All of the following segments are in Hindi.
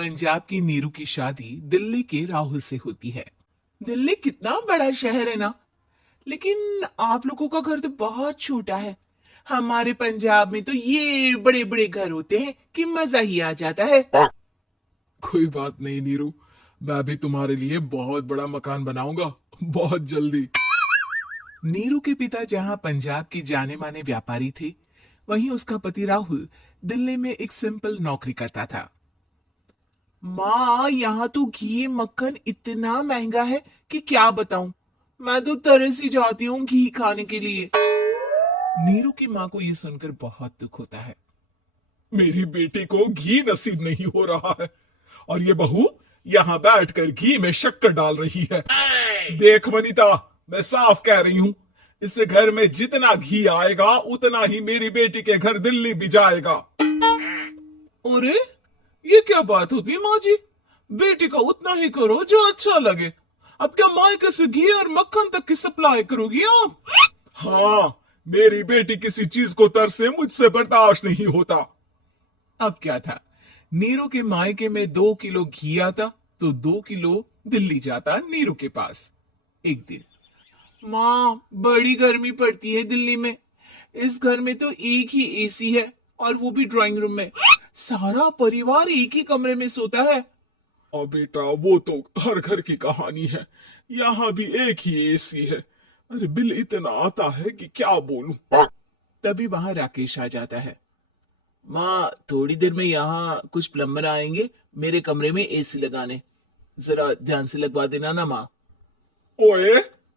पंजाब की नीरू की शादी दिल्ली के राहुल से होती है। दिल्ली कितना बड़ा शहर है ना, लेकिन आप लोगों का घर तो बहुत छोटा है। हमारे पंजाब में तो ये बड़े बड़े घर होते हैं कि मजा ही आ जाता है। कोई बात नहीं नीरू, मैं भी तुम्हारे लिए बहुत बड़ा मकान बनाऊंगा, बहुत जल्दी। नीरू के पिता जहां पंजाब के जाने माने व्यापारी थे, वहीं उसका पति राहुल दिल्ली में एक सिंपल नौकरी करता था। माँ, यहाँ तो घी मक्खन इतना महंगा है कि क्या बताऊं। मैं तो तरस ही जाती हूँ घी खाने के लिए। नीरू की माँ को ये सुनकर बहुत दुख होता है। मेरी बेटी को घी नसीब नहीं हो रहा है और ये बहू यहाँ बैठकर घी में शक्कर डाल रही है। देख वनिता, मैं साफ कह रही हूँ, इस घर में जितना घी आएगा उतना ही मेरी बेटी के घर दिल्ली भी जाएगा। अरे, ये क्या बात होती है माँ जी? बेटी का उतना ही करो जो अच्छा लगे। अब क्या मायके से घी और मक्खन तक की सप्लाई करोगी आप? हाँ, मेरी बेटी किसी चीज को तरसे मुझसे बर्दाश्त नहीं होता। अब क्या था, नीरू के मायके में 2 किलो घी आता तो 2 किलो दिल्ली जाता नीरू के पास। एक दिन, माँ, बड़ी गर्मी पड़ती है दिल्ली में। इस घर में तो एक ही एसी है और वो भी ड्राइंग रूम में। सारा परिवार एक ही कमरे में सोता है। और बेटा, वो तो हर घर की कहानी है, यहाँ भी एक ही एसी है। अरे बिल इतना आता है कि क्या बोलूं। तभी वहां राकेश आ जाता है। माँ, थोड़ी देर में यहाँ कुछ प्लम्बर आएंगे मेरे कमरे में एसी लगाने। जरा ध्यान से लगवा देना ना माँ। ओए,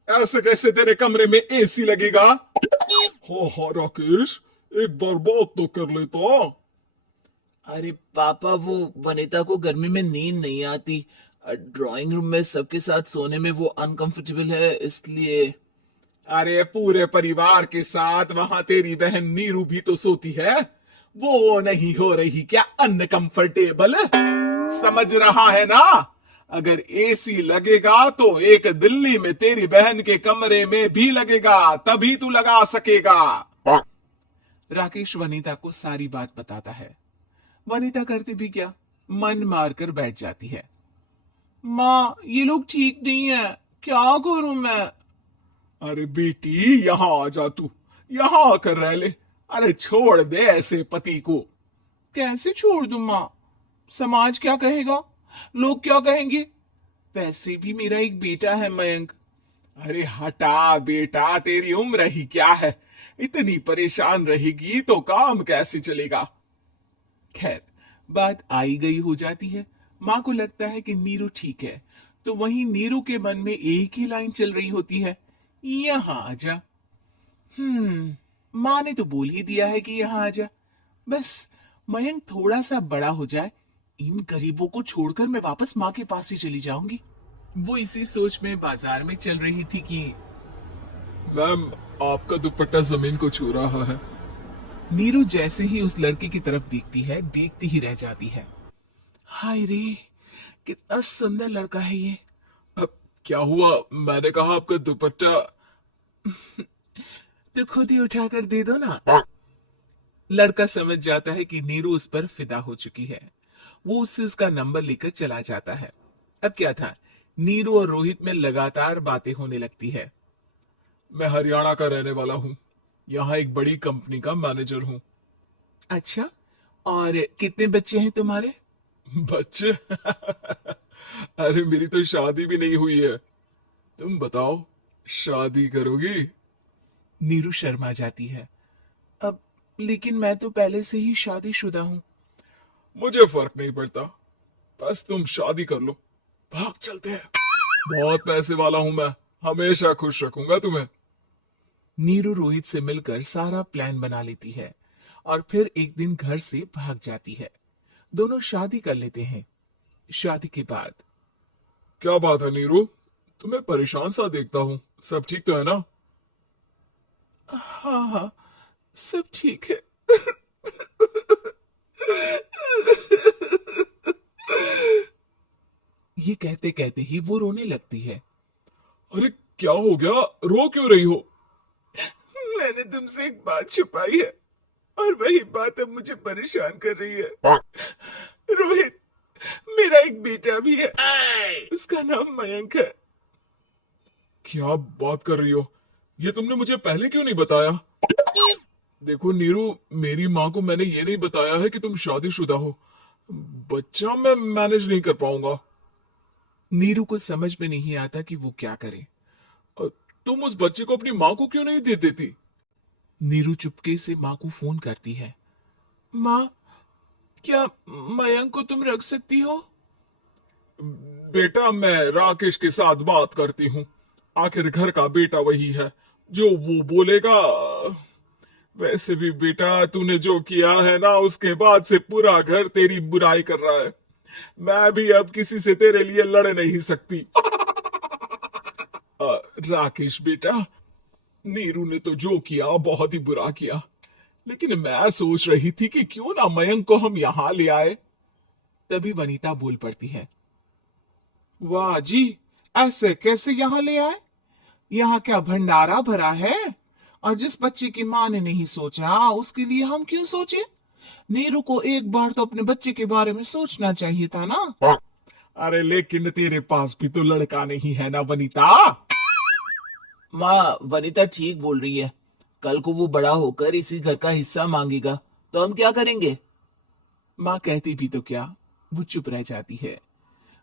ऐसे कैसे तेरे कमरे में एसी लगेगा? हो राकेश, एक बार बात तो कर लेता। अरे पापा, वो वनिता को गर्मी में नींद नहीं आती। ड्राइंग रूम में सबके साथ सोने में वो अनकंफर्टेबल है, इसलिए। अरे पूरे परिवार के साथ वहां तेरी बहन नीरू भी तो सोती है, वो नहीं हो रही क्या अनकंफर्टेबल? समझ रहा है ना? अगर एसी लगेगा तो एक दिल्ली में तेरी बहन के कमरे में भी लगेगा, तभी तू लगा सकेगा। राकेश वनिता को सारी बात बताता है। वनिता करती भी क्या, मन मारकर बैठ जाती है। माँ, ये लोग ठीक नहीं है, क्या करूं मैं? अरे बेटी, यहाँ आ जा, तू यहाँ आकर रह ले। अरे छोड़ दे ऐसे पति को। कैसे छोड़ दूं माँ? समाज क्या कहेगा? लोग क्या कहेंगे? वैसे भी मेरा एक बेटा है मयंक। अरे हटा बेटा, तेरी उम्र ही क्या है, इतनी परेशान रहेगी तो काम कैसे चलेगा। खैर, बात आई गई हो जाती है। माँ को लगता है कि नीरू ठीक है, तो वहीं नीरू के मन में एक ही लाइन चल रही होती है, यहाँ आजा। माँ ने तो बोल ही दिया है कि यहाँ आजा। बस मयंक थोड़ा सा बड़ा हो जाए, इन गरीबों को छोड़कर मैं वापस माँ के पास ही चली जाऊंगी। वो इसी सोच में बाजार में चल रही थी कि मैम, आपका दुपट्टा जमीन को छू रहा है। नीरू जैसे ही उस लड़के की तरफ देखती है, देखती ही रह जाती है। हाय रे, कितना सुंदर लड़का है ये। अब क्या हुआ? मैंने कहा आपका दुपट्टा। तो खुद ही उठाकर दे दो ना। लड़का समझ जाता है कि नीरू उस पर फिदा हो चुकी है। वो उससे उसका नंबर लेकर चला जाता है। अब क्या था, नीरू और रोहित में लगातार बातें होने लगती है। मैं हरियाणा का रहने वाला हूँ, यहाँ एक बड़ी कंपनी का मैनेजर हूँ। अच्छा, और कितने बच्चे हैं तुम्हारे? बच्चे? अरे मेरी तो शादी भी नहीं हुई है। तुम बताओ, शादी करोगी? नीरू शर्मा जाती है। अब लेकिन मैं तो पहले से ही शादीशुदा हूँ। मुझे फर्क नहीं पड़ता, बस तुम शादी कर लो, भाग चलते हैं। बहुत पैसे वाला हूं मैं, हमेशा खुश रखूंगा तुम्हें। नीरू रोहित से मिलकर सारा प्लान बना लेती है और फिर एक दिन घर से भाग जाती है। दोनों शादी कर लेते हैं। शादी के बाद क्या बात है नीरू, तुम्हें परेशान सा देखता हूँ, सब ठीक तो है ना? हाँ हाँ, सब ठीक है। ये कहते कहते ही वो रोने लगती है। अरे क्या हो गया, रो क्यों रही हो? मैंने तुमसे एक बात छुपाई है और वही बात अब मुझे परेशान कर रही है। रोहित, मेरा एक बेटा भी है, उसका नाम मयंक है। क्या बात कर रही हो? ये तुमने मुझे पहले क्यों नहीं बताया? देखो नीरू, मेरी माँ को मैंने ये नहीं बताया है कि तुम शादीशुदा हो। बच्चा मैं मैनेज नहीं कर पाऊंगा। नीरू को समझ में नहीं आता कि वो क्या करे। अ, तुम उस बच्चे को अपनी माँ को क्यों नहीं दे देती? नीरू चुपके से माँ को फोन करती है। माँ, क्या मयंक को तुम रख सकती हो? बेटा, मैं राकेश के साथ बात करती हूँ। आखिर घर का बेटा वही है, जो वो बोलेगा। वैसे भी बेटा, तूने जो किया है ना, उसके बाद से पूरा घर तेरी बुराई कर रहा है। मैं भी अब किसी से तेरे लिए लड़ नहीं सकती। राकेश बेटा, नीरू ने तो जो किया बहुत ही बुरा किया, लेकिन मैं सोच रही थी कि क्यों ना मयंक को हम यहाँ ले आए। तभी वनीता बोल पड़ती है। वाह जी, ऐसे कैसे यहाँ ले आए? यहाँ क्या भंडारा भरा है? और जिस बच्चे की माँ ने नहीं सोचा, उसके लिए हम क्यों सोचे? नीरू को एक बार तो अपने बच्चे के बारे में सोचना चाहिए था ना। अरे लेकिन तेरे पास भी तो लड़का नहीं है ना वनीता। माँ, वनीता ठीक बोल रही है। कल को वो बड़ा होकर इसी घर का हिस्सा मांगेगा, तो हम क्या करेंगे? माँ कहती भी तो क्या, वो चुप रह जाती है।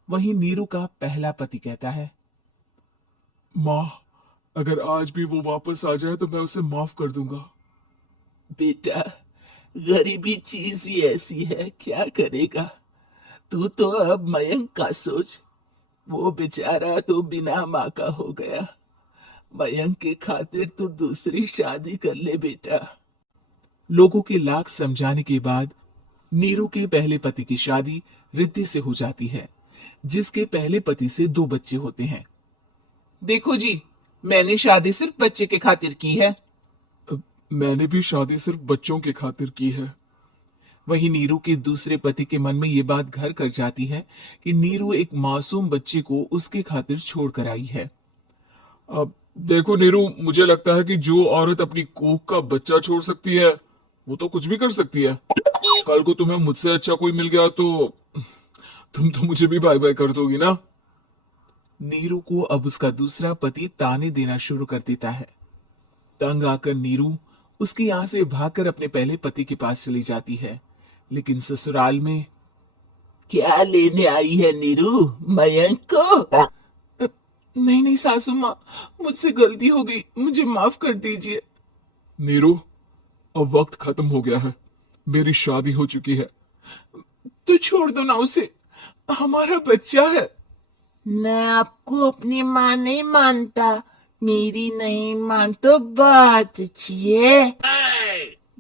वहीं नीरू का पहला पति कहता है। माँ, अगर आज भी वो वापस आ जाए तो मैं उसे माफ कर दूंगा। बेटा, गरीबी चीज ही ऐसी है, क्या करेगा? तू तो अब मयंक का सोच। वो बेचारा तो बिना माँ का हो गया। मयंक के खातिर तू दूसरी शादी कर ले बेटा। लोगों के लाख समझाने के बाद नीरू के पहले पति की शादी रिद्धि से हो जाती है, जिसके पहले पति से 2 बच्चे होते हैं। देखो जी, मैंने शादी सिर्फ बच्चे के खातिर की है। मैंने भी शादी सिर्फ बच्चों के खातिर की है। वहीं नीरू के दूसरे पति के मन में ये बात घर कर जाती है कि नीरू एक मासूम बच्चे को उसके खातिर छोड़ कर आई है। अब देखो नीरू, मुझे लगता है कि जो औरत अपनी कोख का बच्चा छोड़ सकती है, वो तो कुछ भी कर सकती है। कल को तुम्हें मुझसे अच्छा कोई मिल गया तो तुम तो मुझे भी बाय बाय कर दोगी ना। नीरू को अब उसका दूसरा पति ताने देना शुरू कर देता है। तंग आकर नीरू उसके यहाँ से भागकर अपने पहले पति के पास चली जाती है, लेकिन ससुराल में क्या लेने आई है नीरू, मयंक को? नहीं नहीं सासू माँ, मुझसे गलती हो गई, मुझे माफ कर दीजिए। नीरू, अब वक्त खत्म हो गया है। मेरी शादी हो चुकी है। तो छोड़ दो ना उसे, हमारा बच्चा है। मैं आपको अपनी माँ नहीं मानता, मेरी नहीं मान तो बात अच्छी है।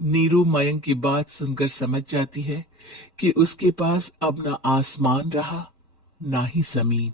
नीरू मयंक की बात सुनकर समझ जाती है कि उसके पास अब ना आसमान रहा, ना ही जमीन।